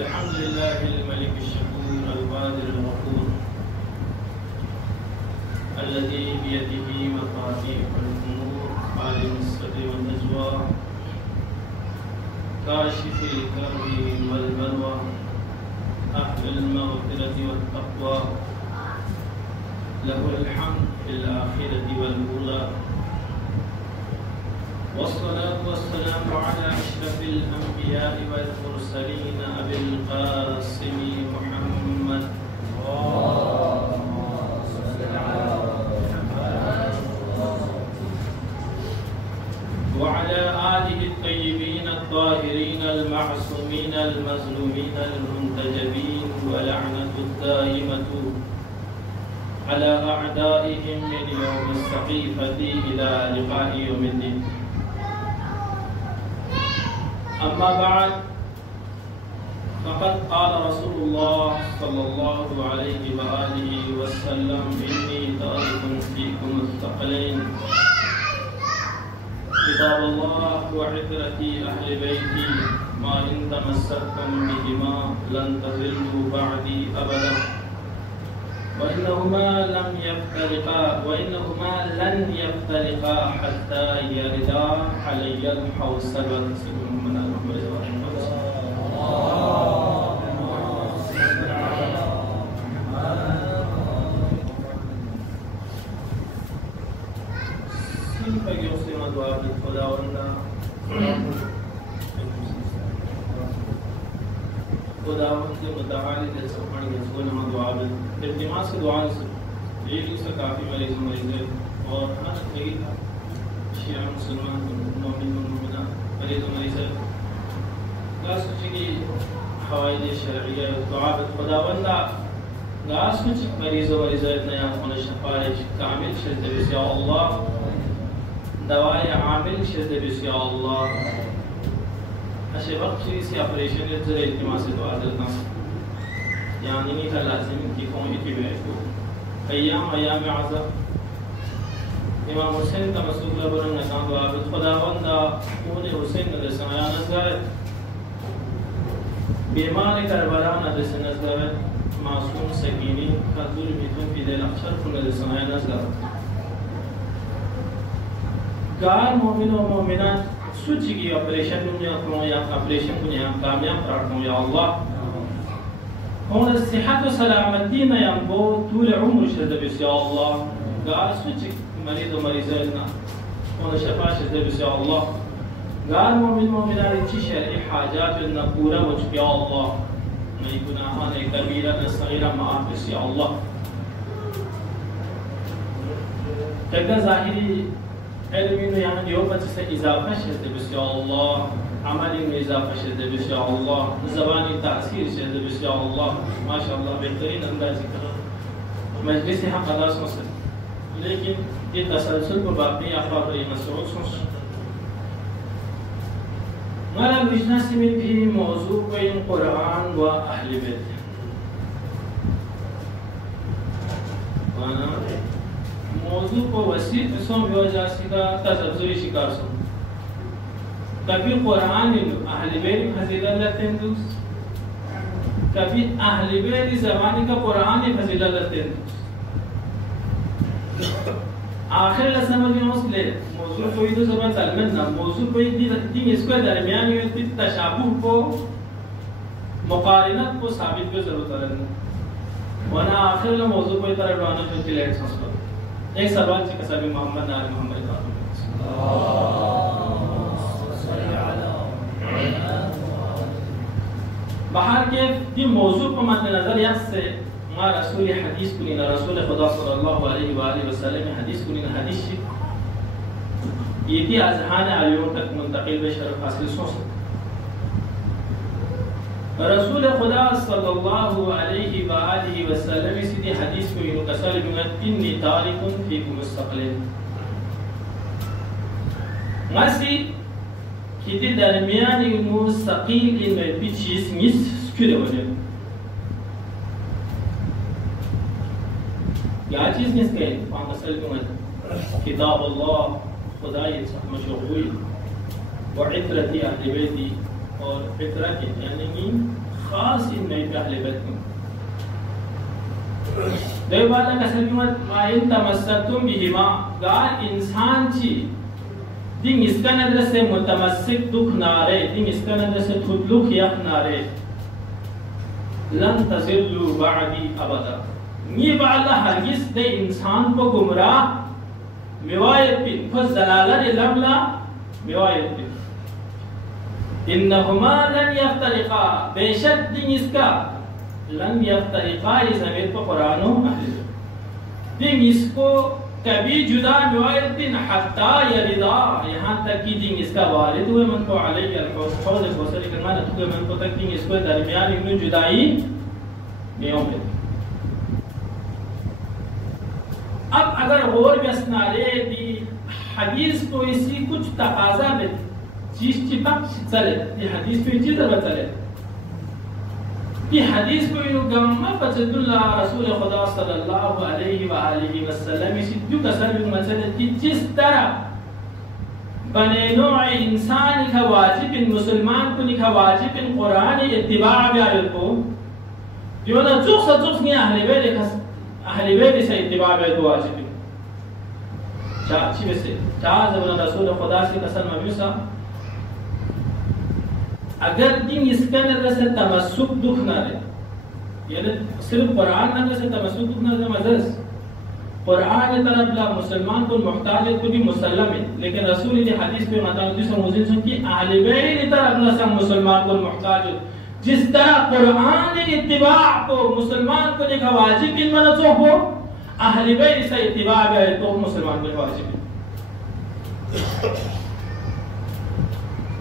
अल्हम्दुलिल्लाहिल मलिकिश Shakoor अल-वादिल Ghafoor अल्लज़ी बियदिही मफ़ातीहुल उमूर आलिमुस सर्रि one Najwa काशिफिल कर्बि वल बलवा अहलुल मग़फ़िरति वत तक़वा लहुल हम्द फिल आखिरति वल ऊला वस्सलातु वस्सलामु अला अशरफिल अंबिया'i वल मुरसलीन अबिल क़ासिम मुहम्मद व अला आलिहि अत्तय्यिबीन अत्ताहिरीन अल-मअसूमीन अल-मज़लूमीन अल-मुंतजबीन व लअनतु दाइमतु अला अअदाइहिम मिन यौमिस सक़ीफ़ति इला लिक़ाइ यौमिद्दीन। अम्मा बाद फ़क़द क़ाल रसूलुल्लाह सल्लल्लाहु अलैहि व आलिहि वसल्लम इन्नी तारिकुन फ़ीकुम अस-सक़लैन किताबुल्लाह व इत्रती अहलि बैती मा इन तमस्सकतुम बिहिमा लन तज़िल्लू बअदी अबदा व इन्नहुमा लन यफ्तरिक़ा हत्ता यरिदा अलैयल हौसल व तस्लीम काफ़ी मरीज और हर कई शिया मुसलमान मरीज गास की हवाई शरइया दुआ खुदावंदा गास कुछ मरीज नया होने शफाए कामिल शद या अल्लाह दवाए आमिल शद या अल्लाह अशे वक्त से ऑपरेशन जरे इल्तिमा से दुआ करता यानी नहीं था लाजिम की कौन की बैठो अय्याम आज़ा इमाम हुसैन का मसूल बरन नकाम वाबद खुदावंदा उन्हें हुसैन ने समाया नज़र बीमार करबला ने नज़र मासूम सकीनी का जुल्म मिथुन फिदल अक्षर ने समाया नज़र गार मोमिन और मोमिनात सुच की ऑपरेशन दुनिया को या ऑपरेशन दुनिया कामयाब प्रार्थना या अल्लाह और सेहत व सलामती में हमको तूल उम्र शद या अल्लाह गार सुच मरीज और मरीज़ना और शफा शद या अल्लाह गार मोमिन मोमिनात की शरई हाजात न पूरा हो या अल्लाह नई गुनाहान कबीरा न सगीरा माफ या अल्लाह तक ज़ाहिरी इल्म में यहाँ जो बच्चे से इजाफा शद या अल्लाह अमली में इजाफा शद या अल्लाह ज़बानी तासीर शद या अल्लाह माशाअल्लाह बेहतरीन अंदाज़ का मजलिस यहाँ कदा सोच लेकिन ये तसलसल को बाकी अफा पर मसरूर सोच माला विजना से में भी मौजू बैन कुरान व अहले बैत माना मौजू को वसी किस्म वजह से का तजब्जुई शिकार सो कभी कुरान अहले बैत फजीलत लेते हैं कभी अहले बैत ज़माने का कुरान फजीलत लेते हैं आखिर ला समझ में उसले मौजू कोई तो जबान सलमन ना मौजू कोई दिन इसके दरमियान में तशाबुह को मुकारिनत को साबित को जरूरत है वरना आखिर ला मौजू कोई तरह डराना जो क्लियर समझ एक सवाल से कसबी मोहम्मद नाल मोहम्मद का बाहर के दी मौजू को मद्देनजर या से मा रसूल हदीस कुनी ना रसूल खुदा सल्लल्लाहु अलैहि व आलिहि वसल्लम हदीस कुनी ना हदीस ये भी अज़हान आलियों तक मुंतकिल बेशरफ हासिल सोच रसूल खुदा सल्लल्लाहु अलैहि व आलिहि वसल्लम सीधी हदीस को यूं कसर में इन्नी तारिकुन फीकुम अस-सक़लैन मसी किती दरमियान यूं सकील इन में चीज मिस स्क्यूर होने क्या चीज मिस के पांच असल में किताब अल्लाह खुदाई मशहूरी व इतरती अहले बैती और इतरा के यानी कि खास इन नई अहले बैत में देवाला का सलीमत माइन तमस्सतुम बिहिमा गार इंसान ची दिन इसका नजर से मुतमस्सिक दुख नारे दिन इसका नजर से खुदलुक यख नारे लन तज़िल्लु बअदी अबदा ये बाला हरगिज दे इंसान को गुमराह मिवायत बिन फस दलालत लमला मिवायत बिन इन्नहुमा लन यफ्तरिका बेशक दिन इसका लन यफ्तरिका ये ज़मीर को कुरान अहले दिन इसको कभी जुदा मिवायत बिन हत्ता यरिदा यहाँ तक कि दिन इसका वालिद हुए मन को अलैहि अलहौज़ कौसर करना न तो मन को तक दिन इसको दरमियान इन्हें जुदाई में होंगे। अब अगर और व्यसनारे दी हदीस को इसी कुछ तकाजा में चीज चिपक चले ये हदीस पे चीज चले कि हदीस को इन गम्मा पचदुल्ला रसूल खुदा सल्लल्लाहु अलैहि व आलिहि वसल्लम इसी जो कसर मसले कि जिस तरह बने नौअ इंसान का वाजिब इन मुसलमान को निका वाजिब इन कुरान इत्तिबा बिआल को जो ना जुक्स ने अहले बैत से इत्तिबा बिआल वाजिब चाची से चार जब रसूल खुदा से कसम मबूसा अगर दिन इसके नजर से तमस्सुक दुख ना रहे यानी सिर्फ कुरान नजर से तमस्सुक दुख ना रहे मजस कुरान की तरफ ला मुसलमान को मुहताज है तो भी मुसल्लम है लेकिन रसूल ने हदीस पे मतलब जिस मुझे सुन कि अहले बैत की तरफ ना सब मुसलमान को मुहताज है जिस तरह कुरान की इत्तिबा को मुसलमान को देखा वाजिब इन मनसो हो अहले बैत से इत्तिबा है तो मुसलमान को वाजिब है।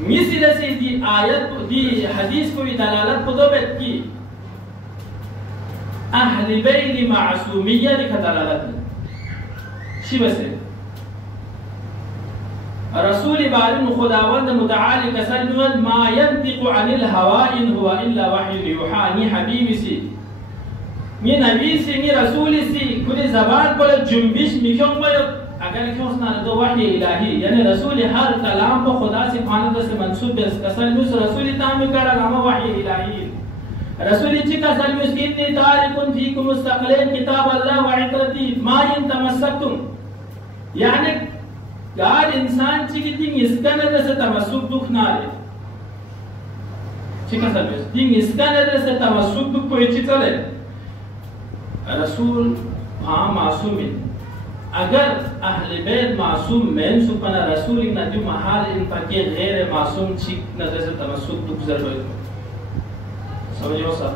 मिसल से दी आयत दी हदीस को दलालत को दोबत की अहले बैत मासूमियत की दलालत शिव से रसूल बारिन खुदावंद मुतआली कसलमत मा यंतिकु अनिल हवा इन हुवा इल्ला वही युहा नी हबीबी सी ये नबी से ये रसूल सी खुद ज़बान पर जुम्बिश मिखों पर अगर क्यों सुना तो वही इलाही यानी रसूल हर कलाम को खुदा से खानद से मंसूब है कसलमुस रसूल ताम करा नाम वही इलाही रसूल जी कसलमुस इतनी तारिकुन फीकुम मुस्तक़िलन किताब अल्लाह व इतरती मा इन तमस्सकतुम यानी यार इंसान ची की दिन इसका नजर से तमस्सुक दुख ना ले ठीक है सर दिन इसका नजर से तमस्सुक दुख कोई चीज चले रसूल हाँ मासूम है अगर अहले बैत मासूम मैन सुपना रसूल इन जो महाल इन पके गैर मासूम ची नजर से तमस्सुक दुख जरूरत समझो सर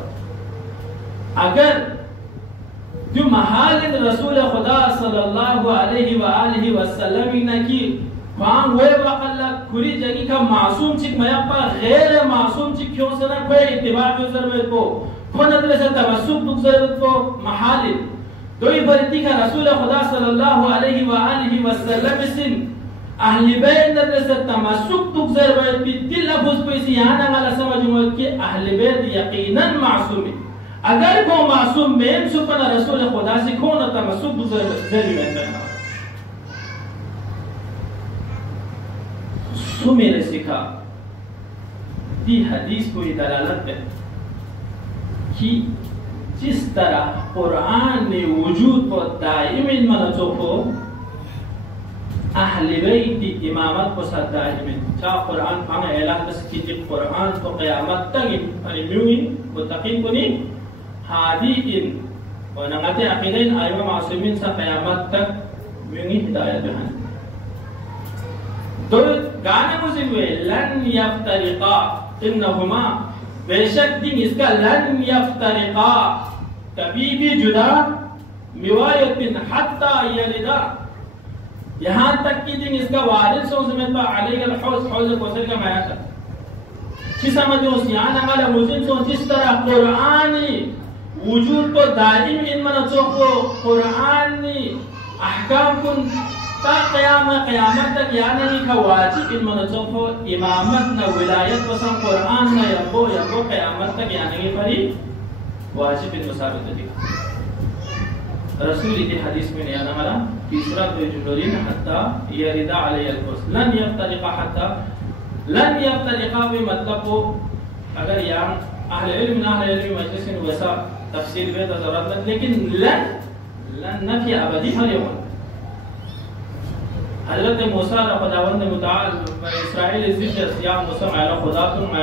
अगर जो महाल रसूल खुदा सल्लल्लाहु अलैहि व आलिहि वसल्लम ने की फाम वे वकल्ला खुरी जगी का मासूम चिक मया पर गैर मासूम चिक क्यों से ना कोई इत्तिबा की जरूरत को फनदर से तवस्सुक दुख जरूरत को महाल तो ये बरती का रसूल खुदा सल्लल्लाहु अलैहि व आलिहि वसल्लम सिन अहले बैत नदर से तमस्सुक दुख जरूरत भी दिल लफ्ज पे से यहां ना वाला समझ कि अहले बैत यकीनन मासूम है अगर वो मासूम में सुपना रसूल खुदा से कौन तमस्सुक जरूरी है सो मेरे सिखा दी हदीस को ये दलालत है कि जिस तरह कुरान ने वजूद को दायम इन मनसो को अहले बैत की इमामत को साथ दायम चा कुरान पांग ऐलान बस की कुरान तो क़यामत तक अनिम्यूई मुत्तकीन को नहीं हादी इन और नंगते अकीदन आयमा मासूमिन सा क़यामत तक मिंगी हिदायत बहन तो गाने मुझे हुए लन यफ्तरिका इन्नहुमा बेशक दिन इसका लन यफ्तरिका कभी भी जुदा मिवायतिन हत्ता यलिदा यहाँ तक कि दिन इसका वारिस हो समेत अलैहि अलहौज़ हौज़ कौसर का माया था कि समझो यहाँ हमारा मुझे सो जिस तरह कुरानी वजूद को दायम इन मनसो को कुरानी अहकाम कुन ता क़यामत तक यानी लिखा वाजिब इन मनसो को इमामत न विलायत पसंद कुरान न यबो क़यामत तक यानी फरी वाजिब इन मुसाबित दिखा रसूल की हदीस में नया नमला तीसरा तो जुमलोरीन हत्ता यरिदा अलैहिल कुर्स लन यफ्तरिका भी मतलब को अगर यहाँ अहले इल्म मजलिस में वैसा तफसीर में तो जरूरत नहीं, लेकिन लन नफी अबदी हर यौम हज़रत मूसा ने खुदावंद मुताल इस्राएल जिद या मूसा मायला खुदा तुम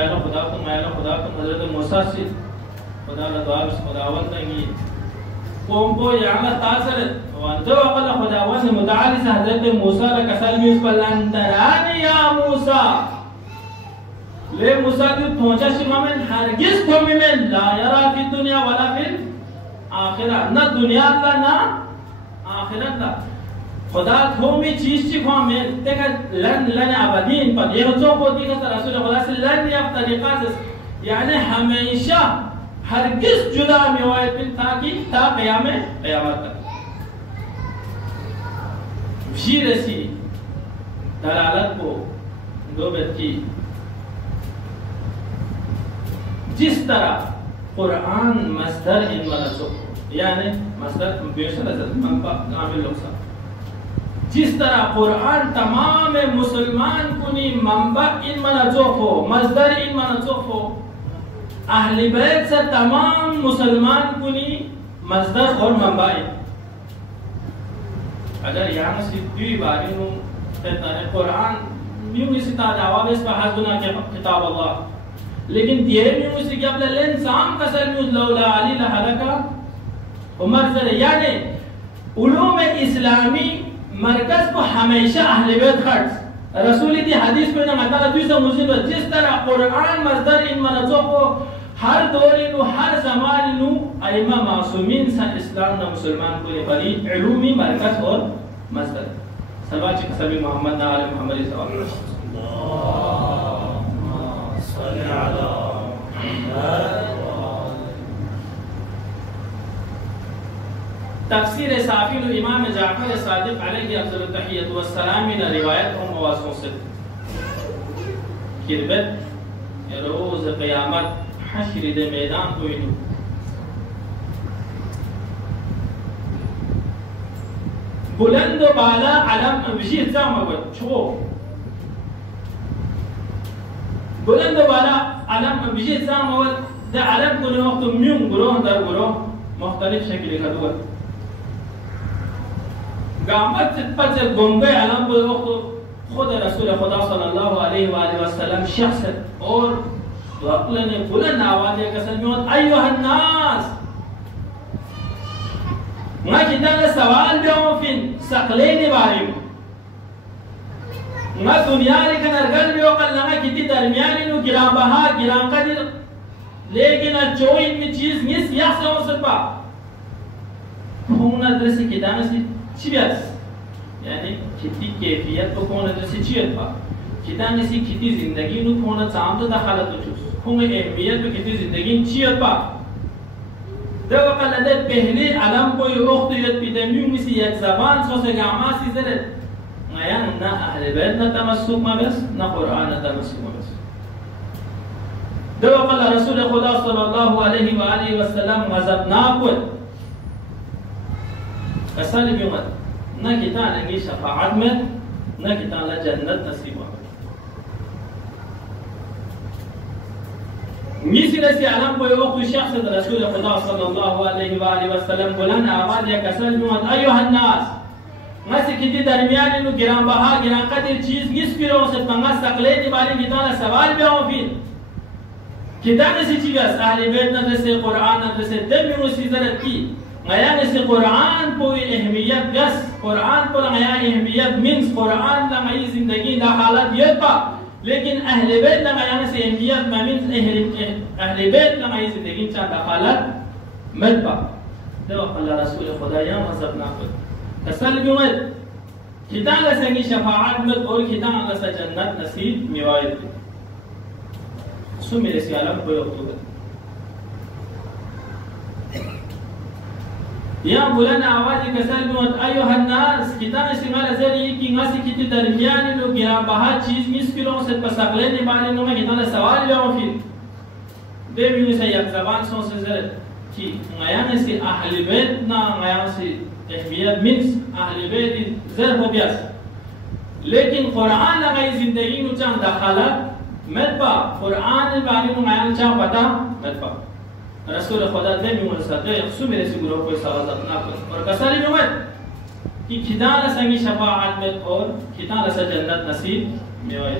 हज़रत मूसा से खुदा ने दुआ खुदावंद ने की कौम को यहाँ तासर वंदो अकल खुदावंद मुताल से हज़रत मूसा ने कसम में उस पर लंतरानी या मूसा ले मूसा की पहुंचा शिमा में हरगिज कौमी में ला यरा फी दुनिया वाला फिर आखिरत ना दुनिया का ना आखिरत का खुदा कौमी चीज चिखवा में देखा लन अबदीन पर ये बच्चों को देखा रसूल खुदा से लन या तरीका से यानी हमेशा हरगिज जुदा में हुआ फिर ताकि ता क़यामत तक वीर ऐसी दलालत को दो व्यक्ति जिस तरह कुरान मस्दर इन मनसुख यानी मस्दर बेशर कामिल लोग सब जिस तरह कुरान तमाम मुसलमान कुनी मंबा इन मनसुख हो मस्दर इन मनसुख हो अहले बैत से तमाम मुसलमान कुनी मस्दर और मंबा अगर यहाँ से दुई बारी नु कुरान न्यू इसी दावा बेस पर हाजुना के किताब अल्लाह लेकिन ये न्यूज़ कि अपने लेन साम का सर न्यूज़ लौला अली लहलका उमर से यानी उलूम इस्लामी मरकज को हमेशा अहले बैत खर्च रसूल की हदीस में ना मतलब दूसरा मुस्लिम जिस तरह कुरान मस्दर इन मनसों को हर दौर नु हर ज़मान नु अइमा मासूमीन सा इस्लाम ना मुसलमान को ये बड़ी इलूमी मरकज और मस्दर सलवात सभी मोहम्मद नाल मोहम्मद तफसीर साफी इमाम जाफर सादिक अलैहि अफज़ल तहियत व सलाम ने रिवायत और मवासों से किरबत रोज क़यामत हश्र दे मैदान को इन बुलंद बाला अलम विशेष जामगत छो बुलंद बाला अलम विशेष जामगत द अलम को वक्त म्यूम गुरोह दर गुरोह मुख्तलिफ शक्ल का दुआ गामत पर गुम्बे अलम को वक्त खुद रसूल खुदा सल्लल्लाहु अलैहि वसल्लम शख्स और वक़्ल ने बुलंद आवाज़ कसम में अय्युहन नास मैं कितना सवाल भी हूँ फिर सकले ने बारे में मैं दुनिया लेकिन अरगल भी हो कल लगा कितनी दरमियानी नु गिराम बहा गिराम का दिल लेकिन जो इनकी चीज मिस या सो सकता कौन अदरस किताब से चिबियस यानी कितनी कैफियत को कौन अदरस चियत पा किताब से कितनी जिंदगी नु कौन चाम तो दखालत तो चूस कौन अहमियत को कितनी जिंदगी चियत पा जब कल अदर पहले अलम को ये वक्त ये पिदमियों में से एक ज़बान सो से गामा सी ज़रे नया ना अहले बैत ना तमस्सुक में बस ना कुरान ना तमस्सुक में बस जब कल रसूल खुदा सल्लल्लाहु अलैहि वसल्लम मज़हब ना कोई असल भी मत ना कितान लगी शफाअत में ना कितान ला जन्नत नसीब हो मिस्र से आलम को वक्त शख्स रसूल खुदा सल्लल्लाहु अलैहि वसल्लम बुलंद आवाज या कसम में अय्युहन नास मसे कितनी दरमियान नु गिराम बहा गिराम का चीज किस पिरो से पंगा सकले के बारे में कितना सवाल भी हो फिर किताब से चीज अहले बैत न से कुरान न से दम उसी जरत की नया से कुरान को अहमियत बस कुरान को नया अहमियत मींस कुरान ला नई जिंदगी ला हालत ये पा लेकिन अहले बैत ला नया से अहमियत मींस अहले बैत ला नई जिंदगी चा हालत मत पा तो अल्लाह रसूल खुदा या मज़हब ना को कसल भी मत किताब से की शफाअत मत और किताब से जन्नत नसीब मिवायत सो मेरे से आलम कोई वक्त या बुलंद आवाज कसल में अय्युहन नास किताब से माल जरी की गासी कितनी दरमियान लोग गिरा बहा चीज मिस किलो से पसकले ने बारे में कितना सवाल जाओ फिर देवी से एक जबान सो से जर कि नया से अहले बैत ना नया से अहमियत मीन्स अहले बैत ज़र बियास लेकिन कुरान लगाई जिंदगी नु चां दखलत मतबा कुरान बारे नु आयन चां पता मतबा रसूल खुदा ने भी मुनसते यखसु मेरे से गुरु को सवाजत ना और कसरी में मत कि खिदाल संगी शफाअत में और खिदाल से जन्नत नसीब में होए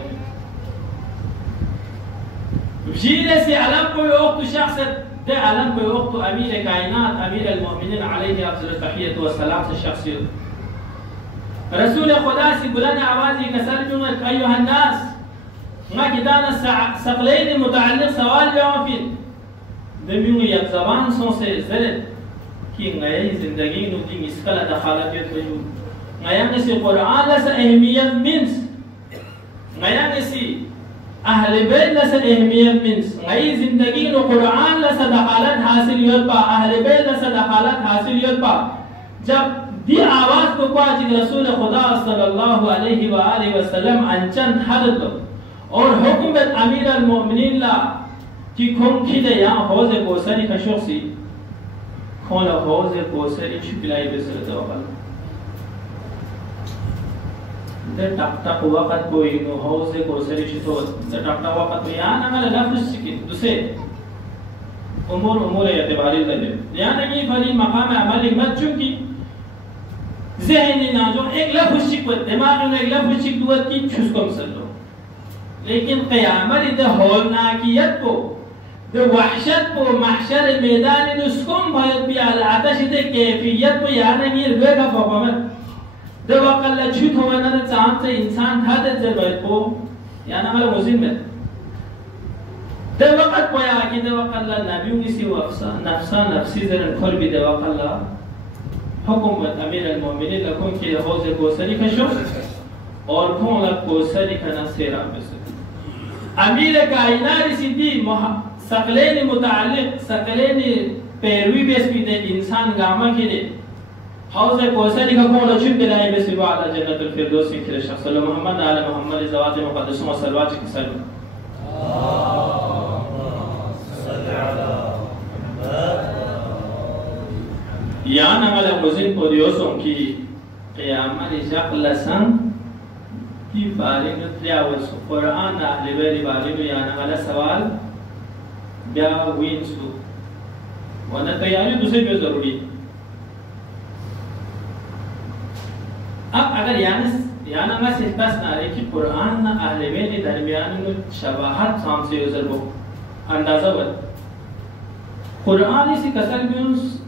जीने से अलम कोई वक्त शख्स ده अलम कोई वक्त अमीर कायनात अमीर المؤمنين عليه अफजल तहियत व सलाम से शख्स रसूल खुदा से बुलंद आवाज कसर जो अय्युहा الناس ما किदान सक़लैन मुतअल्लिक़ सवाल जवाब दमियों एक ज़बान सो से ज़रत कि नई जिंदगी नु दी मिसकल दखालत तो जो नया से कुरान से अहमियत मींस नया से अहले बैत से अहमियत मींस नई जिंदगी नु कुरान से दखालत हासिल योत पा अहले बैत से दखालत हासिल योत पा जब दी आवाज को पाज रसूल खुदा सल्लल्लाहु अलैहि व आलिहि वसल्लम अनचन हदत और हुक्म अमीर अल-मोमिनीन ला कि कौन खिदे यहाँ हौज़े कोसरी का शख्सी कौन हौज़े कोसरी छुपिलाई बेसरत वाक़ल दे टक वक़्त कोई नो हौज़े कोसरी छुतो दे टक वक़्त में यहाँ नमल लफ्ज़ सिकिन दूसरे उमूर एतबारी लगे यहाँ नहीं फली मकाम अमल मत चुकी ज़हनी ना जो एक लफ्ज़ सिकवत दिमाग में एक लफ्ज़ सिकवत की छुस्कम सल्लो लेकिन क़यामत इधर होलनाकियत को दे वहशत को महशर मैदान नुस्कुम भयत भी अल आतश दे कैफियत को यार नहीं रुएगा फकमत दे वक़ल छुत होना न चांद से इंसान था दे जरूरत को यार ना मतलब मुझे में दे वक़्त कोया कि दे वक़ल नबियों की सी वफ़सा नफ्सा नफ्सी जरन खोल भी दे वक़ल हुकूमत अमीर अल-मोमिनीन लकुम की हौज़े कोसरी का शो और कौन लग कोसरी का नसेरा में से अमीर कायनात सिद्दी सक़लैन मुतअल्लिक़ सक़लैन पैरवी बेस भी दे इंसान गामा के लिए हौज़े कोसरी का कौन लचुन के लाए बेस भी आला जन्नतुल फिरदौस के शख्स मोहम्मद आले मोहम्मद ज़वात मुक़द्दस व सलवात के सल्लम या नमल मुज़िन पोदियोसों की क़यामत जक़लसन की बारे में त्यावस कुरान अहले बैत बारे में याना वाला सवाल क्या विंसु वरना तैयारी दूसरे पे जरूरी अब अगर याना में सिर्फ ना रहे कि कुरान ना अहले बैत दरमियान में शबाहत साम से उजर को अंदाजा बत कुरान इसी कसर में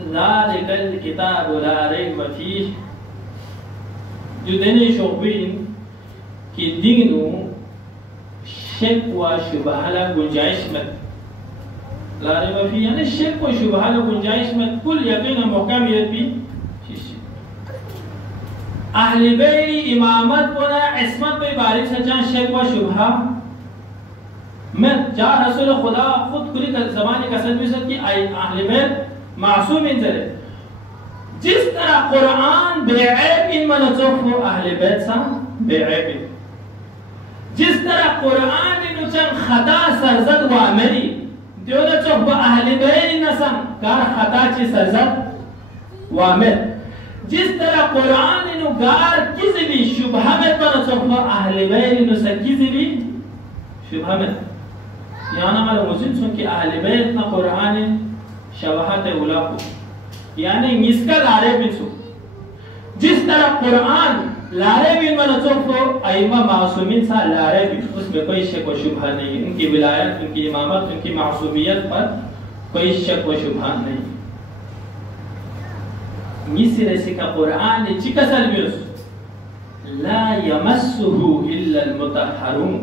ज़ालिकल किताब ला रैब फीह जो देने शोबीन कि दिनु शक व शुबह ला गुंजाइश मत ला रैब फीह यानी शक व शुबह ला गुंजाइश मत कुल यकीन मुहकमियत भी अहले बैत इमामत वना इस्मत पे बारिश सचा शक व शुबह मत जा रसूल खुदा खुद खुली ज़माने का सदमिसत की अहले बैत मासूम इंजरे जिस तरह कुरान बेऐब इन मनसुखो अहले बैत सा बेऐब जिस तरह कुरान इन चंग खता सरजद व अमली दियोदा चोख अहले बैत नसम कार खता ची सरजद व अमल जिस तरह कुरान इन गार किसी शुबह में मनसुखो अहले बैत इन सा किसी शुबह में याना मालूम मुझे सुन कि अहले बैत ना कुरान शवाहत उला को यानी इसका लारे बिन जिस तरह कुरान लारे बिन मनसुख को अइमा मासूमिन सा लारे बिन उसमें कोई शक व शुबह नहीं उनकी विलायत उनकी इमामत उनकी मासूमियत पर कोई शक व शुबह नहीं मिसरे से का कुरान चिकसल बिस ला यमस्सुहु इल्ला अल-मुतahharun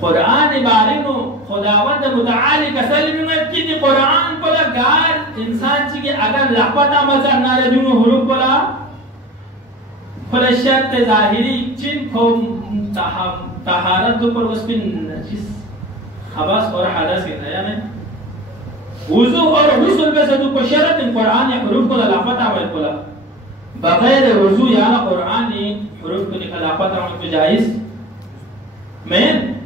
कुरान बारे में खुदावंद मुतआली कसल में कि कुरान पला गार इंसान ची के अगर लापता मजर ना रे दुनो हुरूफ पला शर्त ज़ाहिरी चिन को तहारत तो पर उस पे नजिस खबास और हदस के नया में वुजू और गुस्ल पे से तो को शर्त कुरान या हुरूफ को लापता मत पला बगैर वुजू या कुरान ने हुरूफ को निकल लापता मत जायज में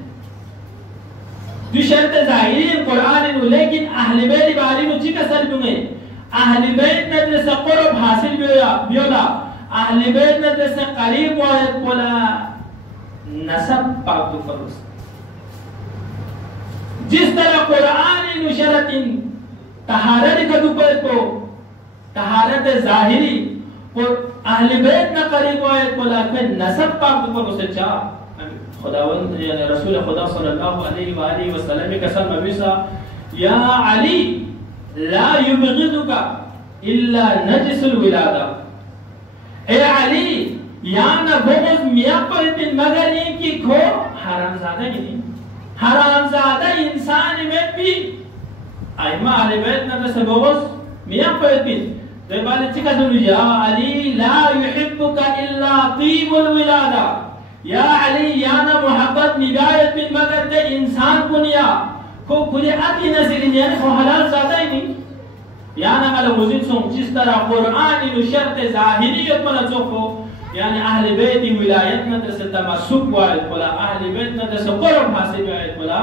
जो शर्त ज़ाहिरी कुरान नु लेकिन अहले बैत बारे में चिका सर दूंगे अहली बैत ने जैसे क़ुर्ब हासिल बियोला अहली बैत ने जैसे करीब वायत बोला नसब पाक फरोस जिस तरह कुरान नुशरतिन तहारत का दुपर को तहारत ज़ाहिरी और अहली बैत ने करीब वायत बोला फिर नसब पाक फरोस चा खुदावंद यानी रसूल खुदा सल्लल्लाहु अलैहि वसल्लम के कसम नबीसा या अली ला युबग़िदुका इल्ला नजसुल विलादा ए अली या न बुग़्ज़ मियां पर बिन मगर ये कि खो हरामज़ादा नहीं हरामज़ादा इंसान में भी आइमा अहले बैत न से बुग़्ज़ मियां पर बिन तो बाले चिका सुन या अली ला युहिब्बुका इल्ला तीबुल विलादा या अली या न मोहब्बत निगायत बिन मगर ते इंसान कुनिया को खुले आती नजरिन यानी को हलाल ज़ादा ही नहीं यानी अगर मुझे सोच जिस तरह कुरान इन शर्त ज़ाहिरियत पर चोको यानी अहले बैत विलायत में जैसे तमस्सुक वायत बोला अहले बैत में जैसे क़ुर्ब हासिल वायत बोला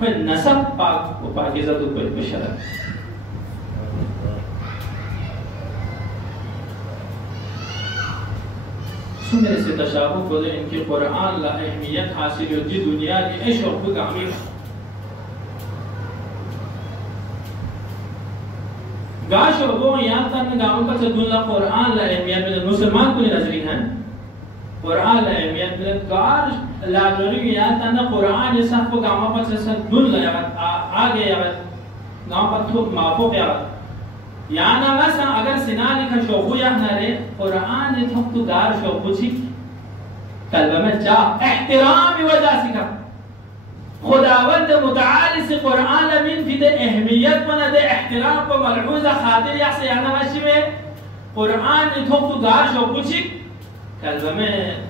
फिर नसब पाक को पाकीज़ा तो कोई बशरत सुनने से तशाबुह बोले इनके कुरान ला अहमियत हासिल होती दुनिया की इश्क और कामिल गाश और वो यहाँ तक गाँव का सदुल्ला कुरान ला अहमियत में मुसलमान को नजरी हैं कुरान ला अहमियत में गाश लाजरी यहाँ तक कुरान ये सब को गाँव पर से सदुल्ला यार आगे यार गाँव पर तो माफ़ो क्या यहाँ ना वैसा अगर सिना लिखा शोभू या नरे कुरान ये थोक तो गार शोभू ची कल्ब में जा एहतराम की वजह से का खुदावंद मुताअली से कुरान अमीन की दे अहमियत बना दे एहतराम को मलहूज़ा खातिर या से याना वाशी में कुरान ने थोक तो गार शो कुछ कल्ब में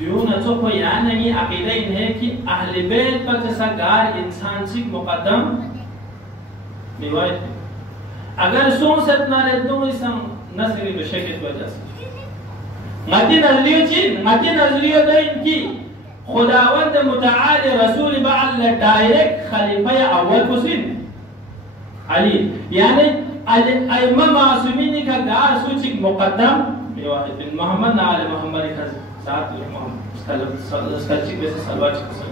जो न तो कोई यान नहीं अकीदा इन्हें कि अहले बैत पर जैसा गार इंसान से मुकद्दम निवायत अगर सोच सकना रहे तो इस नस्ली बशकित वजह से मती नजरियों दे इनकी खुदावंद मुताअली रसूल बाल डायरेक्ट खलीफा अव्वल कुसिन अली यानी अइम्मा मासूमीन का गार सूचिक मुकद्दम वाहिद बिन मोहम्मद ना आले मोहम्मद का साथ मोहम्मद सल्लल्लाहु अलैहि वसल्लम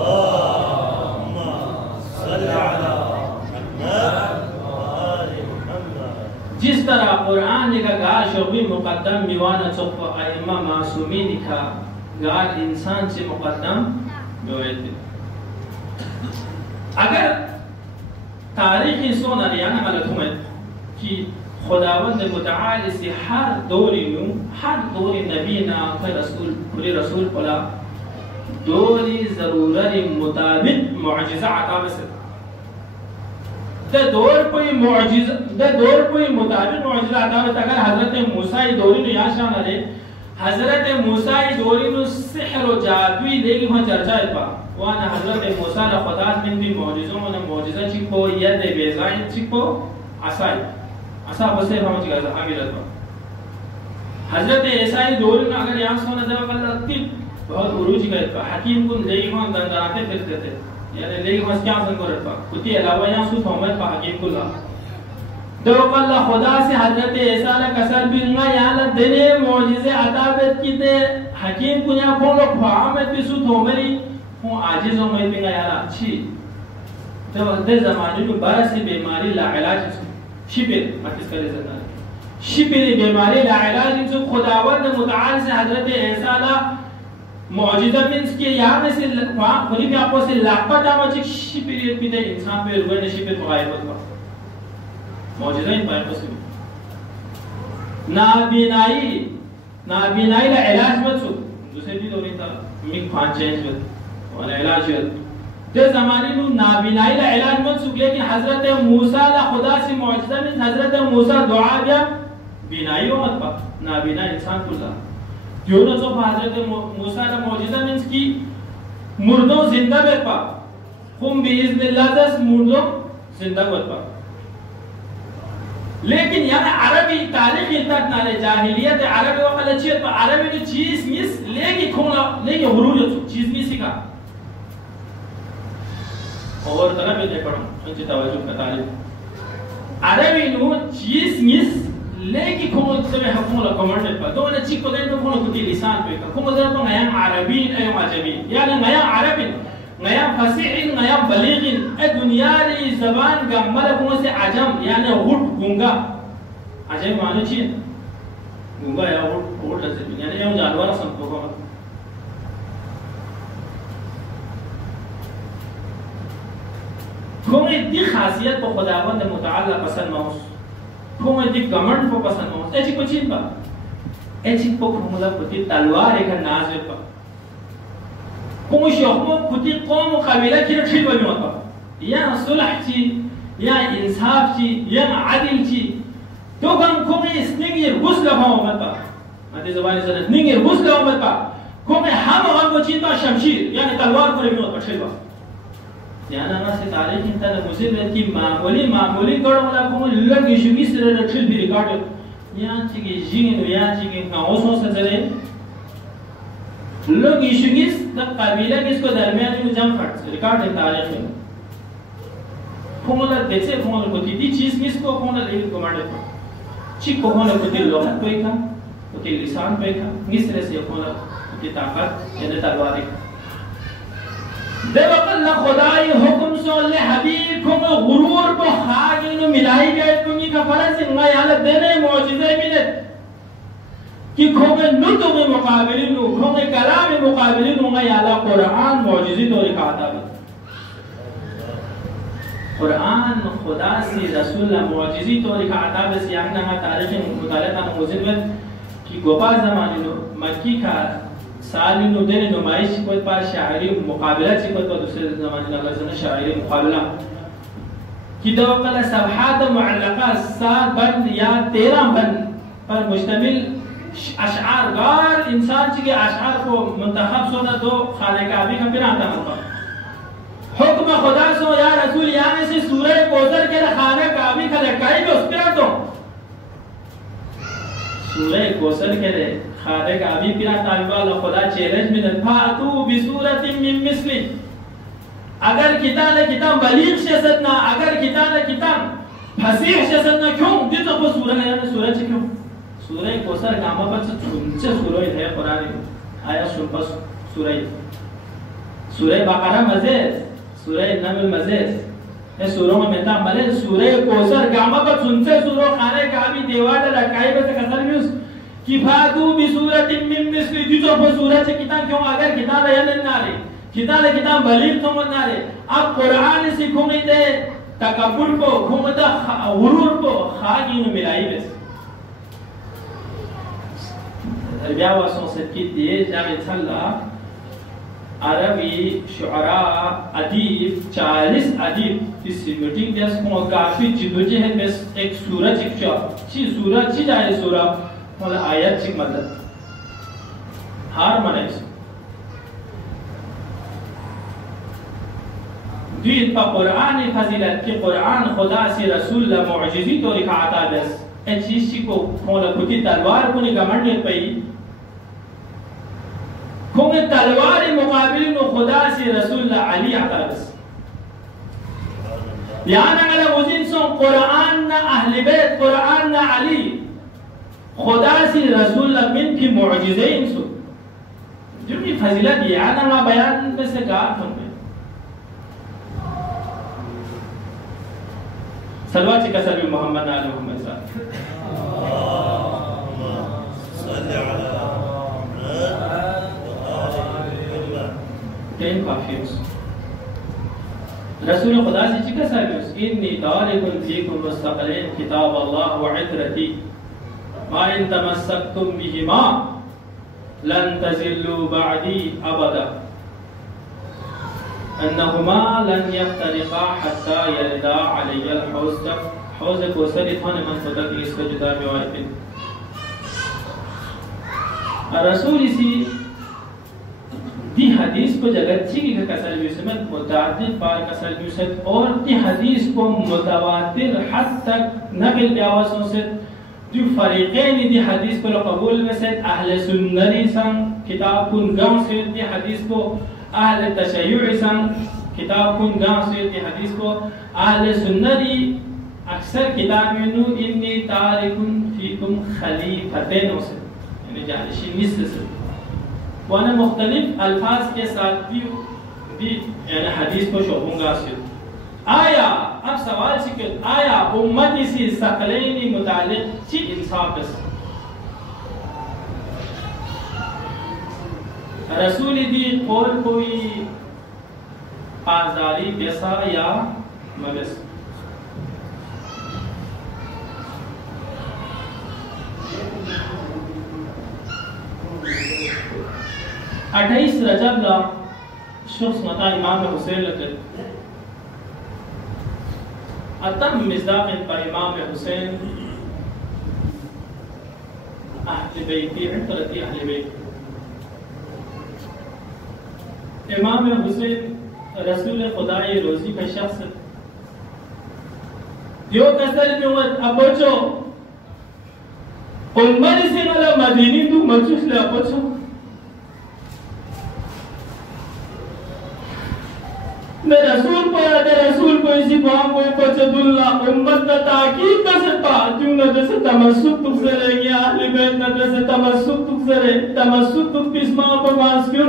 अल्लाहुम्मा सल्ली अला जिस तरह कुरान का गार शोबी मुकद्दम मिवाना चौक अइम्मा मासूमीन का गार इंसान से मुकद्दम अगर तारीखी सोना यानी मालूम है कि खुदावंद मुताअली से हर दौरी नबी ना कोई रसूल पला दौरी ज़रूरत मुताबिक मुअजिज़ा अता बसे दौर कोई मुताबिक मुअजिज़ा अता बसे अगर हज़रत मूसा की दौरी ने याशान अले हज़रत मूसा की दौरी में सिहर और जादू लेगी वहाँ चर्चा है पा वहाँ हज़रत मूसा ने खुदा में भी मुअजिज़ों ने मुअजिज़ा चिको यद बेज़ाइन चिको असा बसे हम चिका आगे रहता हज़रत ईसा की दौरी में अगर यहाँ सोना जब कल बहुत उरूज गए पा हकीम को लेगी वहाँ दंडाते फिरते थे यानी लेगी वहाँ क्या संग करता कुछ अलावा यहाँ सुध हमें पा हकीम को ला दो कल्ला खुदा से हज़रत ईसा ने कसर भी ना यहाँ ला देने मौजिज़े अताबत की ते हकीम को यहाँ कौन लोग ख्वामें भी सुध हमेरी हूँ आजिज़ों में भी ना यार अच्छी जब दे ज़माने में बड़ा सी बीमारी लाइलाज शिबिर मत इसका रिज़ल्ट शिबिर बीमारी लाइलाज जो खुदावंद मुताअली से हज़रत ईसा ला मौजूदा मींस के यहाँ में से वहाँ खुली भी आपको से लापता मचिक शिबिर भी दे इंसान पे रुपए ने शिबिर पकाए होता मौजूदा इन पाए तो नाबीनाई ला इलाज मत सो दूसरे भी दौरी था मिक पांच चेंज मत वाला इलाज जो ज़माने में नाबीनाई ला इलाज मत सो लेकिन हज़रत मूसा ला खुदा से मौजूदा मींस हज़रत मूसा दुआ दिया बीनाई हो मत पा नाबीना इंसान को ला जो न तो हज़रत मूसा का मौजूदा मींस की मुर्दों जिंदा बेर पा हम बिइज़्निल्लाह दस मुर्दों जिंदा बेर पा लेकिन यानी अरबी तारीख इतना नाले जाहिलियत अरबी वक़्त अच्छी है तो अरबी की चीज़ मिस लेगी खोला लेगी हुरूज चीज़ मिस का और तरह में देखो उनकी तवज्जो का तारीख عربي إنه چیز نیست لكن كم تسمع حكومة كمان نبى دو أنا تشيك بدين تو كم كتير لسان بيكا كم زمان تو غيام عربيين أيام عجمين يعني غيام عربي غيام فصيح غيام بليغ الدنيا لي زبان جمّل كم سي عجم يعني غوت غونغا عجم معناه شيء غونغا يا غوت لازم يعني يوم جانور سنتوكم كم دي خاصية بخداوند متعال پسند موس كم دي گمن په پسند موس اچي کو چین با اچي په کومه پتی تلوار یک نازل با كم شخمو پتی قوم قبيله کې رټل ونی وته یا صلح چی یا انصاف چی یا عدل چی تو کوم اسنګر غسل هم متا مته زبان سره نګر غسل هم متا کوم هم کو چین با شمشیر یعنی تلوار پر ونی وته شل با يعني أنا في تاريخ أنت المسلم كي معمولي كلام ولا كم لغة يشوفي سر رتل بريكارد يعني تيجي جين ويا تيجي كاوسون سجلة لغة يشوفي ده قبيلة كيسكو درميان يو جام فرد ريكارد التاريخ كم ولا دكتور كم ولا كتير دي چیز كيسكو كم ولا ليه كمارد چی كم ولا كتير لغة بيكا كتير لسان بيكا كيس رأسي كم ولا كتير طاقت يعني تلواري देव अल्लाह खुदाई हुक्म से अल्लाह हबीब को गुरूर को खागिनो मिलाई गए तुम्ही का फर्ज इंगा याला देने मौजूदे मिले कि खोगे नुतु में मुकाबिलिन खोगे कलाम में मुकाबिलिन इंगा याला कुरान मौजूदी तो रिकाता है कुरान खुदा से रसूल मौजूदी तो रिकाता बस याना का तारीख मुतालिका मौजूद में कि गोपा जमाने मक्की का साली नो देने नुमाइश कोई पास शायरी मुकाबला ची कोई तो दूसरे ज़माने लगा ज़ना शायरी मुकाबला कि दवकला सफ़हात मुअल्लक़ा 7 बंद या 13 बंद पर मुश्तमिल अशआर गार इंसान ची के अशआर को मुंतखब सोना दो खाने का अभी का फिर आता होगा हुक्म खुदा सो या रसूल यानी से सूरह कौसर के खाने का अभी का लटकाई में उस पर तो सूरह कौसर के खाने का अभी पिरा तालिबान खुदा चैलेंज में नफातु बिसूरतिन मिन मिस्ली अगर किताब बलीग शसदना अगर किताब फसीह शसदना क्यों दिस तो सूरह है ना सूरह क्यों सूरह कौसर गामा पर से सूरह है कुरान आया सुन बस सूरह बकरा मजे सूरह नमल मजे ये सूरों में मेहता मले सूरह कौसर गामा पर सुनसे सूरह खाने का अभी देवार लटकाई में से कसर न्यूज़ किफातु बिसूरतिन मिन मिस्ली दितो पर सूरह से किताब क्यों अगर किताब है ना रे किताब बलीग तो मत ना रे अब कुरान से खोने दे तकब्बुर को खोमदा गुरूर को खागिन मिलाई बस व्यावासों से कितने जावे चला अरबी शुअरा अदीब 40 अदीब इस मीटिंग जैसे को काफी जिदोजे है बस एक सूरज एक सूरज ची जाए सूरज वाला आयत चिक मतलब हार मनेस द्वीत पर कुरान फजीलत के कुरान खुदा से रसूल ला मौजूदी तो रिकाता बस ए चीज को मोला खुदी तलवार को निगमन ने पई कोमे तलवार मुकाबिल में खुदा से रसूल ला अली आता बस यान अगर मुजिन सो कुरान ना अहले बैत कुरान ना अली खुदा से रसूल मिन की मुअजिज़े इंसु जुम्मी फजीलत ये आना मा बयान में से कहा तुमने सलवात का सभी मोहम्मद आले मोहम्मद साहब टेन काफियस रसूल खुदा से चिका साबियस इन्नी तालिबुन फीकुम मुस्तक़लिन किताब अल्लाह व इत्रती मा इन तमस्सकतुम बिहिमा लन तज़िल्लू बअदी अबदा अन्नहुमा लन यफ्तरिक़ा हत्ता यरदा अलैयल हौज़ कौसर थाने मन खुदा की इसका जुदा रिवायत रसूल इसी दी हदीस को जगत की कसर बिस्मत मुतादिद बार कसर बिस्मत और दी हदीस को मुतवातिर हद तक नक़ल ब्यावसों से जो फरीक़ैन दी हदीस को कबूल में से अहले सुन्नती संग किताब कुन गांव से दी हदीस को अहले तशय्युअ संग किताब कुन गांव से दी हदीस को अहले सुन्नती अक्सर किताब में नु इन्नी तारिकुन फीकुम खलीफतैन से यानी जानशीन मिस्र से वाना मुख्तलिफ अल्फाज के साथ भी यानी हदीस को शोभूंगा से आया अब सवाल है आया उम्मत इसी सकलैनी मुतालिक ची इंसाफ से रसूल दी कौल कोई पासदारी बेसा या मबस 28 रजब ला शख्स मता इमाम हुसैन लगे अतम मिज़दाक़ पर इमाम हुसैन अहले बैती तरती अहले बैत इमाम हुसैन रसूल खुदा रोजी का शख्स यो कसर में वत अपोचो उम्मत से वाला मदीनी तू मचुस ले अपोचो मैं रसूल को इसी बाम को पचदुल्ला उम्मत का ताकीद कर सकता क्यों न जैसे तमस्सुक तुक से रहेंगे अहले बैत न जैसे तमस्सुक तुक से रहे तमस्सुक तुक किस्मा पर वास क्यों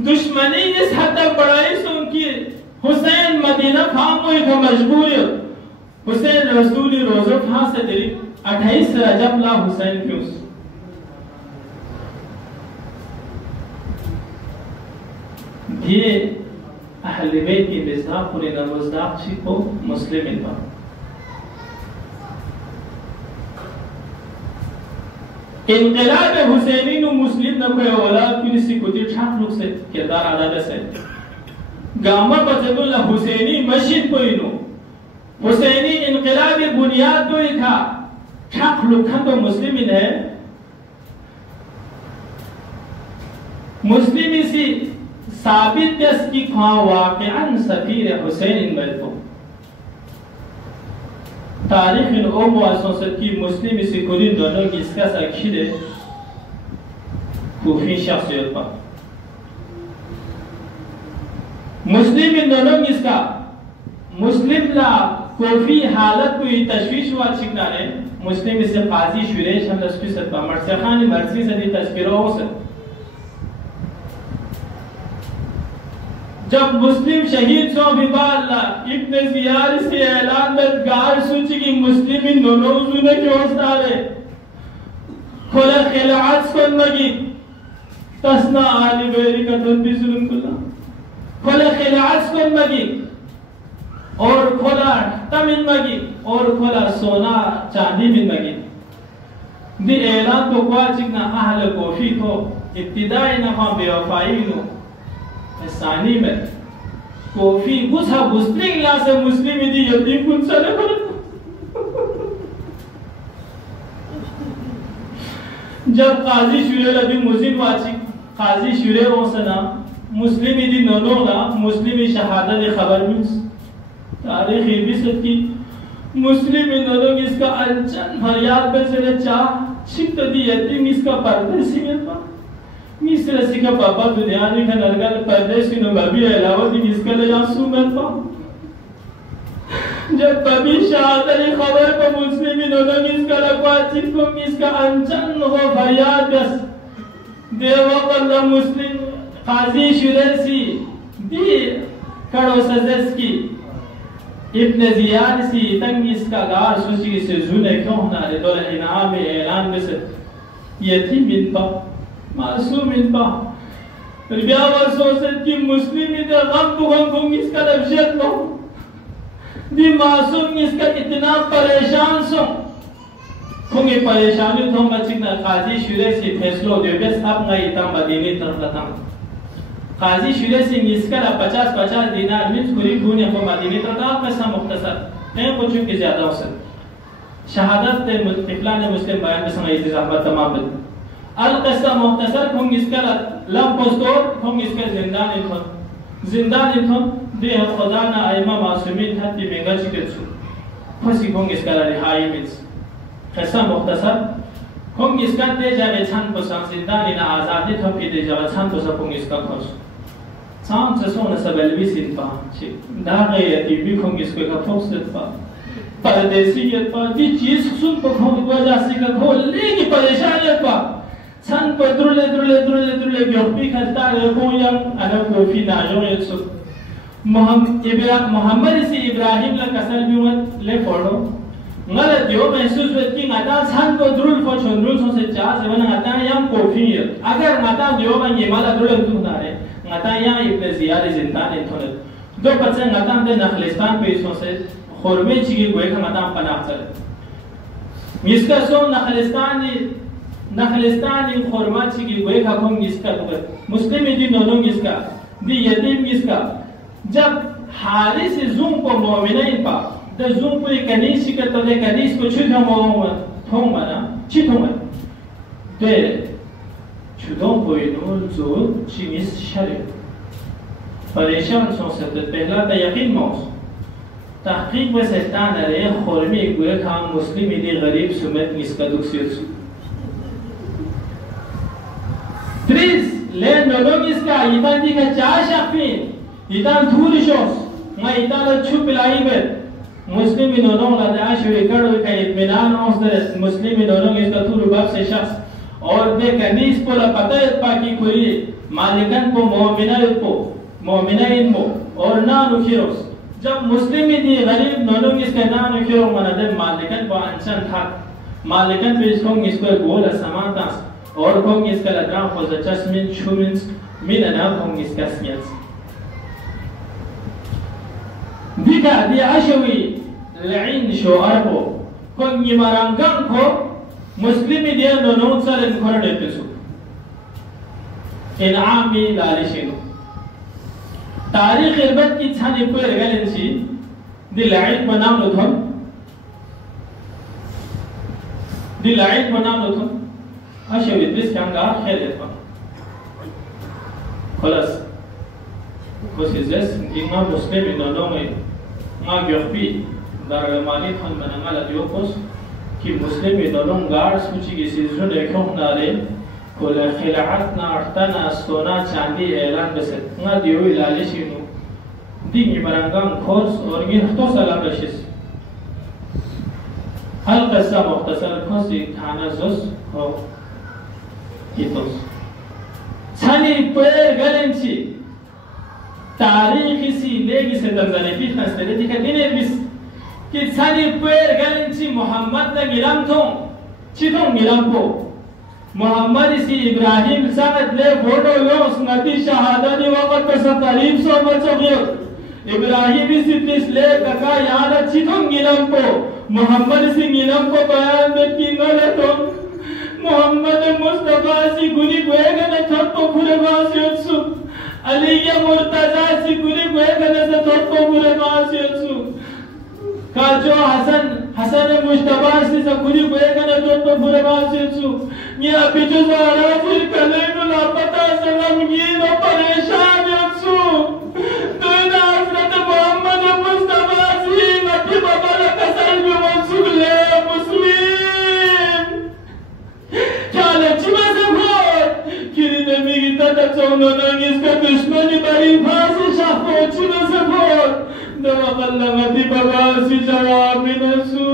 दुश्मनी इस हद तक बढ़ाई सो उनकी हुसैन मदीना खाम को एक मजबूर हुसैन रसूल रोज़ो खां से तेरी 28 रजब ला हुसैन क्यों ये अहले बैत की मिज़दाक़ पूरे नमज़दाक़ छी को मुस्लिम इनका इनक़िलाब हुसैनी नु मुस्लिम न कोई औलाद किसी को ठाक लोग से किरदार अदा जैसे गामा बजदुल्ला हुसैनी मस्जिद को इनो हुसैनी इनक़िलाब बुनियाद तो ही था ठाक लोग तो मुस्लिम इन है मुस्लिम इसी साबित की खां वाक़िअन सफीर हुसैन इन बैतो तारीख इन ओ मुआससत की मुस्लिम इसी कुली दोनों की इसका साक्षी दे कूफी शख्सियत पर मुस्लिम इन दोनों की इसका मुस्लिम ला कूफी हालत कोई तशवीश हुआ छिकना है मुस्लिम इसे काजी शुरेश हम तस्वीर सत्ता मर्से खानी मर्सी सदी तस्वीरों हो सकते जब मुस्लिम शहीद सो बिबाला इब्न जियार से ऐलान में गार सूची की मुस्लिम इन दोनों सुने के होस्तारे खोला खिलाअत कौन मगी तस्ना आली बेरी का तंबी जुल्म कुल्ला खोला खिलाअत कौन मगी और खोला तमिन मगी और खोला सोना चांदी मिन मगी दी ऐलान को क्या चिकना अहले कोफी को इब्तिदाई नफा बेवफाई नो सानी में कोफी गुसा मुस्लिम ला से मुस्लिम इदी यतीम कुन सले पर जब काजी शुरे लबी मुस्लिम वाची काजी शुरे हो सना मुस्लिम इदी नोनो ला मुस्लिम शहादत खबर में तारीख भी सकी मुस्लिम नोनो इसका अनचन फरियाद पे से चाह छिप दी यतीम इसका परदेसी में पा मिस्र सिका पापा दुनिया में का नरगल परदेसी नो बबी अलावा दी इसका ले जासू मत पा जब बबी शहादत खबर को मुस्लिम दोनों इसका लगवा जिनको इसका अनचन हो फरियाद बस देवा पर मुस्लिम काजी शुरेसी दी कड़ो सजस की इब्न जियाद सी तंग इसका गार सूची से जुने क्यों ना रे दौल इनाम ऐलान में से यतीम बिन पा मासूम इनपा रिया वर्षों की मुस्लिम इधर गम बुगम को इसका लफ्ज़त लो दी मासूम इसका इतना परेशान सो खुंगे परेशानी तो मचिना काजी शुरे से फैसलो दे बस अब नहीं तम मदीने तरफ तम काजी शुरे से इसका 50-50 दिनार मिस कुरी गुने को मदीने तरफ पैसा मुख्तसर मैं कुछ की ज्यादा हो सके शहादत ते मुतफिला ने मुस्लिम बयान में समय इजाफत तमाम अल-क़िस्सा मुख्तसर खुंग इसका लम पोस्टोर खुंग इसका जिंदान इथन दे खुदा ना आइमा मासूमीन हत्ती मेगा चिकित्सु खुशी खुंग इसका रिहाई मिस क़िस्सा मुख्तसर खुंग इसका दे जावे छान पोसा जिंदान इन आज़ादी थपी दे जावे छान पोसा खुंग इसका खुश शाम से सोने सबल भी सिंपा छि दागे यती भी खुंग इसको का फोक्स पा परदेसियत पर दी चीज सुन को वजह से का खोल लेगी परेशानियत पर सन पर द्रुले ग्योपी खस्ता को यंग अना कोफी नाजो यत्सु मोहम्मद से इब्राहिम ला कसल भी मत ले फोड़ो ngala dio महसूस होती ngata san को द्रुल को चंद्रुल सो से चार से बना ngata yang कोफी अगर ngata dio में ये माला द्रुल तू ना रे ngata yang इब्ने जियाद जिंदा ने थोड़े दो परसेंट ngata दे नखलिस्तान पे इसो से खोरमे चिगी गोए का ngata पनाह चले इसका सो नखलिस्तानी खोरमा चिगी गोए का कौन इसका तो मुस्लिम दी नोनों इसका दी यतीम इसका जब हारिस जूम को मोमिनीन पा द जूम को कनीस का तो ले कनीस को छुटा मोमा थोंग मना चिथों में ते छुटों को इन्हों जो चिंगिस शरीर परेशान सो सकते पहला तो यकीन मौस तहकीक में सैतान अरे खोरमे गोए का मुस्लिम इन्हीं गरीब सुमेत इसका दुख सिर्सु प्लीज ले नोनों इसका इतान दी का चार शाफिन इतान थूरी शोस मैं इतान छुप लाई बे मुस्लिम इन्होंने लगा शुरू कर का इत्मीनान औस दे मुस्लिम इन्होंने इसका थूरू बाप से शख्स और दे कनीस को ला पता है पाकी कोई मालिकन को मोमिना इनको और ना नुखिरोस जब मुस्लिम इन्हीं गरीब नोनों इसका ना नुखिरो मना दे मालिकन को अंचन था मालिकन पे इसको गोल समानता और कौन इसका लगा हो जचस्मिन छुमिन्स मिलना कौन इसका स्मियस दिखा दिया अशवी लईन शो अरबो कौन ये मरंगम को मुस्लिम इधर नोनों सारे निकोर डेपेसु इन आमी लालिशिनो तारीख इर्बत की छानी पर गलेंसी दी लईन बनाम लोथम दी लईन बनाम लोथम अशवी दिस कंगा खेले था खलास Khususnya ingat Muslim Indonesia nggak jopi dari mali kan menanggal diopos ki Muslim Indonesia gar suci kisi zone ekong nare kola khilaat na artana stona chandi elan beset nggak diu ilali sinu dingi barangam khos orgin hto salam rashis hal qissa mukhtasar khosi khana zos ho itos chani per galenci तारीख इसी लेगी से तंजानिफी खस्ते दी कहते हैं बिस कि सारी पेर गलेंची मोहम्मद ने गिलाम थो चिथों गिलाम को मोहम्मद इसी इब्राहिम साथ ले बोलो लोस नदी शहादत वक़्त पे सतारीफ सौ बच्चों को इब्राहिम इसी दिस ले कका याद चिथों गिलाम को मोहम्मद इसी गिलाम को बयान में किंगले तो मोहम्मद मुस्तफा इसी गुनी गोएगा न थप को पूरे बासियत्सु अलिया मुर्तजा सी गुनी गोएगा न थप को पूरे बासियत्सु का जो हसन मुस्तफा सी गुनी गोएगा न थप को पूरे बासियत्सु ये अभी जो सारा फिर कले नु लापता सलाम ये न परेशान यत्सु तो ना हजरत मोहम्मद मुस्तफा सी नबी बाबा का कसर में मंसूब ले मुस्लिम क्या चिमा से भोट किरी मिगी तक चौनो नंगिस का दुश्मनी बड़ी फांसी शाफो चिमा से भोट दवा कल्लमती बगासी जवाब मिनसु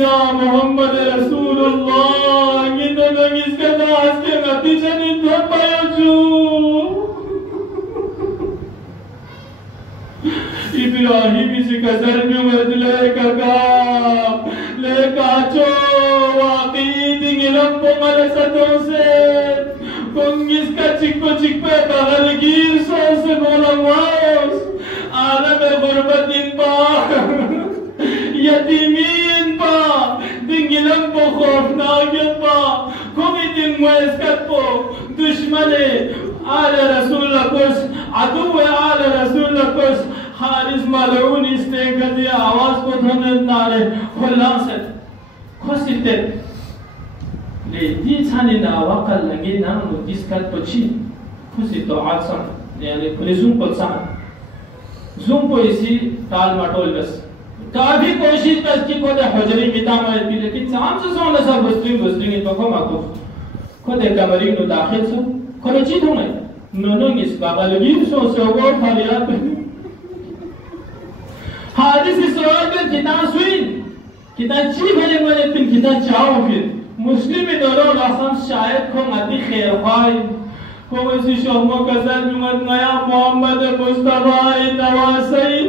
या मोहम्मद रसूलुल्लाह ये तो नंगिस का दास के नतीजे नहीं तो पायजू इब्राहिम इसी कसर में मरदले काका ले काचो गिलम पोंगल सतों से कुंगिस का चिक्को चिक्पे बगल गिर सो से गोलवास आलम गुरबतीन पा यतीमीन पा दिंगिलम पो खौफनाकियत पा कुमी दिंगवेस कत पो दुश्मने आले रसूल लकुस अदुवे आले रसूल लकुस हारिस मालून इस्तेक दिया आवाज को धने नारे खुलासत खुशिते ले दी छाने ना वक़्त लगे ना मुझिस कल पची खुशी तो आसान यानी पुलिसों को सान ज़ूम को इसी ताल मटोल बस काफी कोशिश कर कि कोई हजरी मिता मार भी लेकिन शाम से सोने सब बुस्टिंग इन पको माको कोई कमरी नो दाखिल सो कोई चीज़ हो गई नोनो इस बाबा लगी सो वो फरियाद hadisi soal ben kita suin kita chi bhale mane tin kita chao फिर मुस्लिम दोनों रसम शायद को मती खैर खाई को इसी शोमो कजर जुमत नया मोहम्मद मुस्तफा नवासैन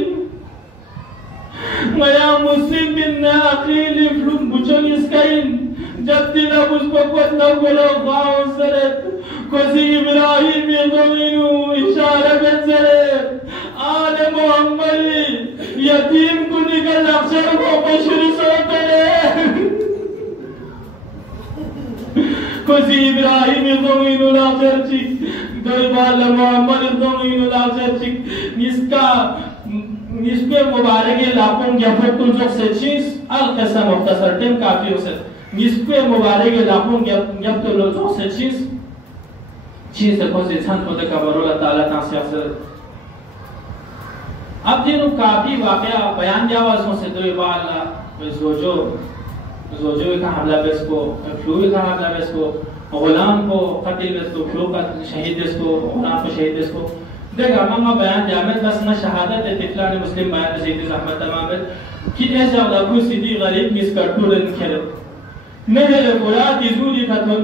नया मुस्लिम बिन अकील फ्लुम बुचन इसकाइन जब दिना उसको पतना बोलो गाँव सरे कोसी इब्राहिम यदोइनु इशारा बंजरे आले मोहम्मद यतीम को निकल अक्षर को बशरी सोते कोसी इब्राहिम यदोइनु लाचरची दोई बाल मोहम्मद यदोइनु लाचरची निस्के मुबारक लाकुम यफतुल जो सेचिस अल क़सा मुख्तसर टिम काफी उसे निस्के मुबारक लाकुम यफतुल जो सेचिस चीज़ देखो से छान पौधे का बरोला ताला तांसे अक्सर अब जिन्हों काफी वाक़या बयान जावाज़ों से दो बाला जोजो का हमला बेस को फ्लू का हमला बेस को गुलाम को कत्ल बेस को फ्लू का शहीद बेस को गुलाम को शहीद बेस को देखा मम्मा बयान जामें बस न शहादत तिफला ने मुस्लिम बयान शहीद अहमद तमाम कि ऐसा वाला कोई सिद्दी गरीब मिस करतूरन खेल नहीं है बुरा दिजूरी था तुम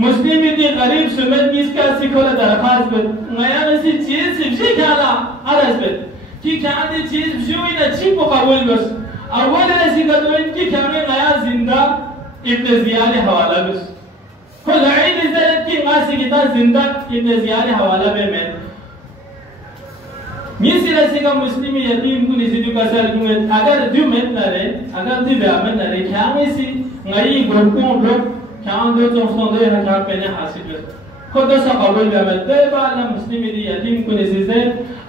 मुस्लिम इतने गरीब सुमेत किसका सिखोला दरखास्त पर नया ऐसी चीज़ सिर्फ़ ख्याला अरज़ पर कि क्या ये चीज़ जो इन अच्छी को कबूल बस अव्वल ऐसी कदम कि क्या में नया जिंदा इब्तिज़ाल हवाला बस को लाइन इज़्ज़त की मासी कितना जिंदा इब्तिज़ाल हवाला में मैं मिस्र ऐसी का मुस्लिम यतीम को निज़िदु का सर दूँगे अगर दो में न रहे अगर दो ब्याह न रहे क्या में सी नई ग्रुपों लोग क्या दो चौंसों दो हजार पहने हासिल कर खुद सा कबूल में दे बाला मुस्लिम यतीम को निज़िदे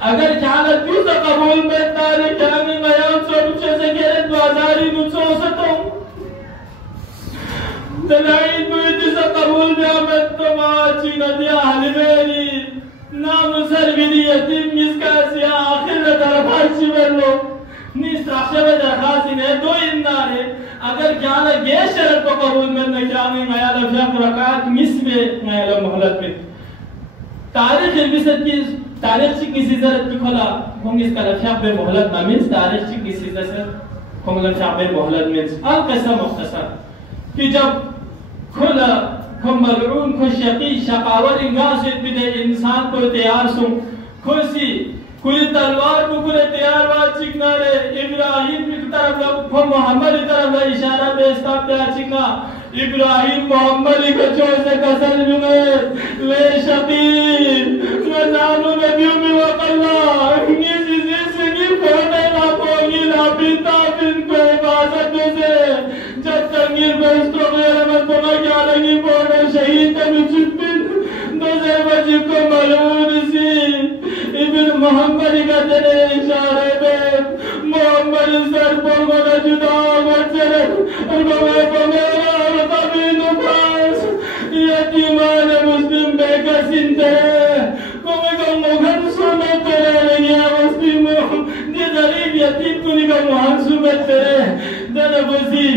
अगर क्या ना दो सा कबूल में तारे क्या में नया चौबीस से केरे 2064 तनाई को इतने सा कबूल में तो माची नदिया हलवेरी नाम सर विधि यतीम इसका सिया आखिर दरखास्त में लो निस्ताक्षर दरखास्त इन्हें दो इंदारे अगर क्या ना ये शर्त को कबूल में न क्या नहीं नया लफ्ज़ रकात मिस में नया लफ्ज़ मोहलत में तारीख़ इल्मिसत की तारीख़ ची किसी ज़रूरत की खोला होंगे इसका लफ्ज़ में मोहलत ना मिस तारीख़ ची किसी ज़रूरत होंगे लफ्ज़ में मोहलत मिस अल क़सा मुख्तसर कि जब खुला को मलऊन को शकी शकावत इंगाज़ बिदे इंसान को तैयार सुन खुशी कोई तलवार को कुले तैयार बात चिकना रे इब्राहिम की तरफ को मोहम्मद की तरफ इशारा बेस्ता तैयार चिकना इब्राहिम मोहम्मद की चोर से कसर जुमे ले शकी नजानु नबियों में वक़ल्ला ये चीज़ें संगी पढ़ने ना पोगी ना बिता बिन को इबादत से जब तंगीर बेस्तो मेरे मन तो मैं क्या लगी पढ़ने शहीद का मुझबिन दो ज़ेबजी को मलून सी इब्न मोहम्मद का तेरे इशारे पे मोहम्मद सर पर बना जुदा बचरे और मेरा और कभी नुपास यतीमान मुस्लिम बेकसिन तेरे कोई को मुगन सुने तेरे लगिया मुस्लिम ये गरीब यतीम को निका मुहान सुने तेरे दरबसी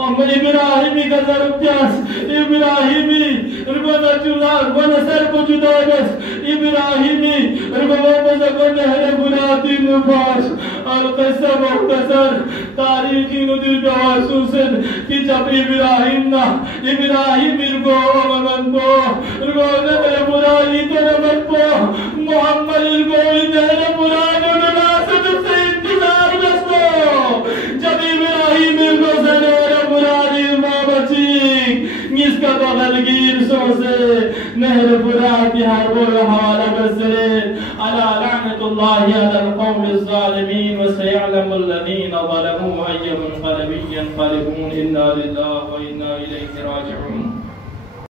और इब्राहिमी का ज़रूरत इब्राहिमी रुबना जुदा रुबना सर को जुदा बस इब्राहिमी रुबना मज़हब नहर बुलाती नुफास और क़सा मुख्तसर तारीख़ी नुदिल बेवासूसन कि जब इब्राहिम को अमन को रुबना मेरे बुराई तेरे मन को मोहम्मद को तेरे बुराई नासत से इंतज़ार बस्तो जब इब्राहिम को ज़नेर बुराई माँ बची इसका बगलगीर सोसे नहर बुराई हर वो हवाला बसरे अला लअनतुल्लाहि अलल क़ौमिज़ ज़ालिमीन व सयअलमुल लज़ीना ज़लमू अय्युल मुनक़लिबिन यन्क़लिबून इन्ना लिल्लाहि व इन्ना इलैहि राजिऊन।